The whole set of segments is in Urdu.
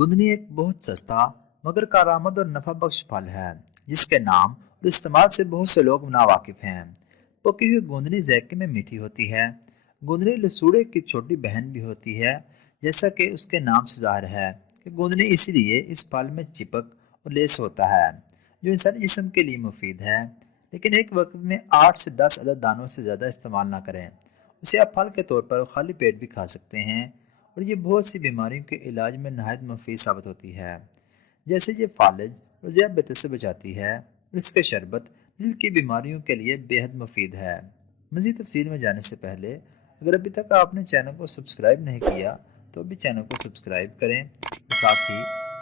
گندنی ایک بہت سستا مگر کارآمد اور نفع بخش پھل ہے جس کے نام اور استعمال سے بہت سے لوگ ناواقف ہیں۔ پکی ہوئی گندنی ذائقے میں میٹھی ہوتی ہے۔ گندنی لسوڑے کی چھوٹی بہن بھی ہوتی ہے، جیسا کہ اس کے نام سے ظاہر ہے کہ گندنی اسی لیے اس پھل میں چپک اور لیس ہوتا ہے جو انسانی جسم کے لیے مفید ہے، لیکن ایک وقت میں 8 سے 10 عدد دانوں سے زیادہ استعمال نہ کریں۔ اسے آپ پھل کے طور پر خالی پیٹ بھی کھا سکتے ہیں اور یہ بہت سی بیماریوں کے علاج میں نہایت مفید ثابت ہوتی ہے، جیسے یہ فالج اور ذیابیطس سے بچاتی ہے اور اس کے شربت دل کی بیماریوں کے لیے بے حد مفید ہے۔ مزید تفصیل میں جانے سے پہلے اگر ابھی تک آپ نے چینل کو سبسکرائب نہیں کیا تو ابھی چینل کو سبسکرائب کریں اور ساتھ ہی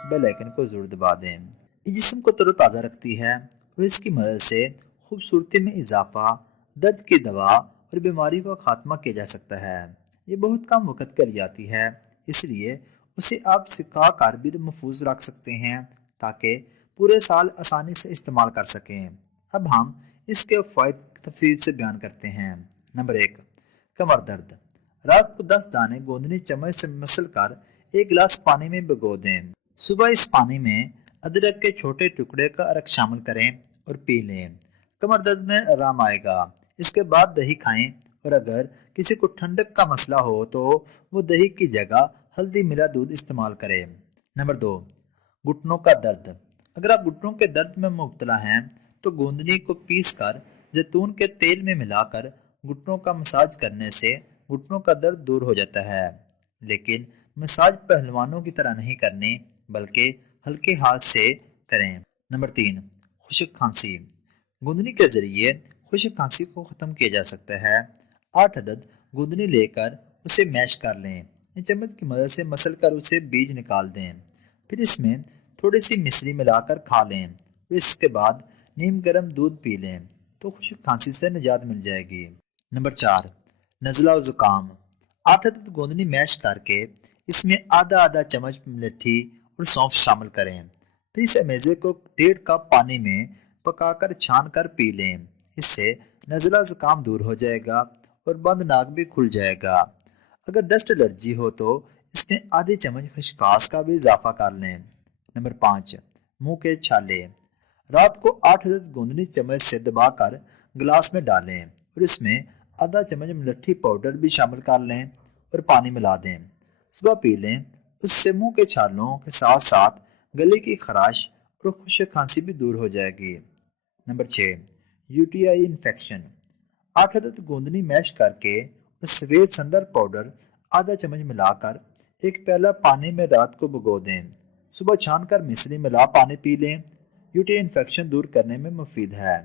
بیل آئیکن کو ضرور دبا دیں۔ یہ جسم کو تر و تازہ رکھتی ہے اور اس کی مدد سے خوبصورتی میں اضافہ، درد کی دوا اور بیماری کا خاتمہ کیا جا سکتا ہے۔ یہ بہت کم وقت کے لیے آتی ہے، اس لیے اسے آپ سکا کر بھی محفوظ رکھ سکتے ہیں تاکہ پورے سال آسانی سے استعمال کر سکیں۔ اب ہم اس کے فوائد تفصیل سے بیان کرتے ہیں۔ نمبر 1، کمر درد۔ رات کو 10 دانے گوندنی چمچ سے مسل کر ایک گلاس پانی میں بھگو دیں۔ صبح اس پانی میں ادرک کے چھوٹے ٹکڑے کا عرق شامل کریں اور پی لیں۔ کمر درد میں آرام آئے گا۔ اس کے بعد دہی کھائیں اور اگر کسی کو ٹھنڈک کا مسئلہ ہو تو وہ دہی کی جگہ ہلدی ملا دودھ استعمال کریں۔ نمبر 2، گھٹنوں کا درد۔ اگر آپ گھٹنوں کے درد میں مبتلا ہیں تو گوندنی کو پیس کر زیتون کے تیل میں ملا کر گھٹنوں کا مساج کرنے سے گھٹنوں کا درد دور ہو جاتا ہے، لیکن مساج پہلوانوں کی طرح نہیں کرنی بلکہ ہلکے ہاتھ سے کریں۔ نمبر 3، خشک کھانسی۔ گوندنی کے ذریعے خشک کھانسی کو ختم کیا جا سکتا ہے۔ 8 عدد گوندنی لے کر اسے میش کر لیں، چمچ کی مدد سے مسل کر اسے بیج نکال دیں، پھر اس میں تھوڑی سی مصری ملا کر کھا لیں اور اس کے بعد نیم گرم دودھ پی لیں تو خشک کھانسی سے نجات مل جائے گی۔ نمبر 4، نزلہ و زکام۔ 8 عدد گوندنی میش کر کے اس میں آدھا چمچ ملٹھی اور سونف شامل کریں، پھر اس امیزے کو 1.5 کپ پانی میں پکا کر چھان کر پی لیں۔ اس سے نزلہ زکام دور ہو جائے گا اور بند ناک بھی کھل جائے گا۔ اگر ڈسٹ الرجی ہو تو اس میں آدھی چمچ خشخاش کا بھی اضافہ کر لیں۔ نمبر 5، منہ کے چھالے۔ رات کو 8 عدد گوندنی چمچ سے دبا کر گلاس میں ڈالیں اور اس میں آدھا چمچ ملٹھی پاؤڈر بھی شامل کر لیں اور پانی ملا دیں۔ صبح پی لیں، اس سے منہ کے چھالوں کے ساتھ ساتھ گلے کی خراش اور خشک کھانسی بھی دور ہو جائے گی۔ Number 6، UTI infection. 8 عدد گوندنی میش کر کے اور سفید سندر پاؤڈر آدھا چمچ ملا کر ایک پیالہ پانی میں رات کو بھگو دیں، صبح چھان کر مصری ملا پانی پی لیں۔ UTI انفیکشن دور کرنے میں مفید ہے۔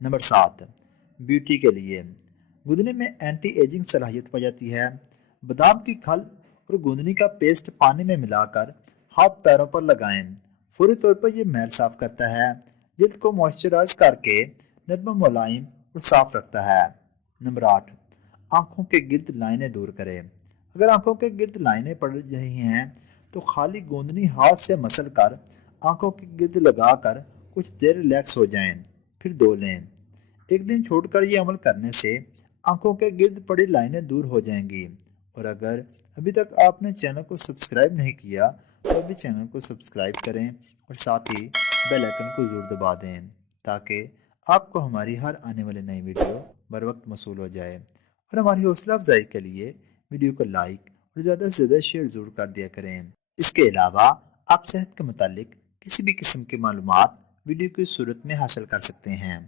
نمبر 7، بیوٹی کے لیے۔ گوندنی میں اینٹی ایجنگ صلاحیت پائی جاتی ہے۔ بادام کی کھل اور گوندنی کا پیسٹ پانی میں ملا کر ہاتھ پیروں پر لگائیں، فوری طور پر یہ میل صاف کرتا ہے، جلد کو موئسچرائز کر کے نرم و ملائم اور صاف رکھتا ہے۔ نمبر 8، آنکھوں کے گرد لائنیں دور کریں۔ اگر آنکھوں کے گرد لائنیں پڑ رہی ہیں تو خالی گوندنی ہاتھ سے مسل کر آنکھوں کے گرد لگا کر کچھ دیر ریلیکس ہو جائیں، پھر دھو لیں۔ ایک دن چھوڑ کر یہ عمل کرنے سے آنکھوں کے گرد پڑی لائنیں دور ہو جائیں گی۔ اور اگر ابھی تک آپ نے چینل کو سبسکرائب نہیں کیا تو ابھی چینل کو سبسکرائب کریں اور ساتھ ہی بیل آئیکن کو ضرور دبا دیں تاکہ آپ کو ہماری ہر آنے والی نئی ویڈیو بر وقت موصول ہو جائے۔ اور ہماری حوصلہ افزائی کے لیے ویڈیو کو لائک اور زیادہ سے زیادہ شیئر ضرور کر دیا کریں۔ اس کے علاوہ آپ صحت کے متعلق کسی بھی قسم کی معلومات ویڈیو کی صورت میں حاصل کر سکتے ہیں۔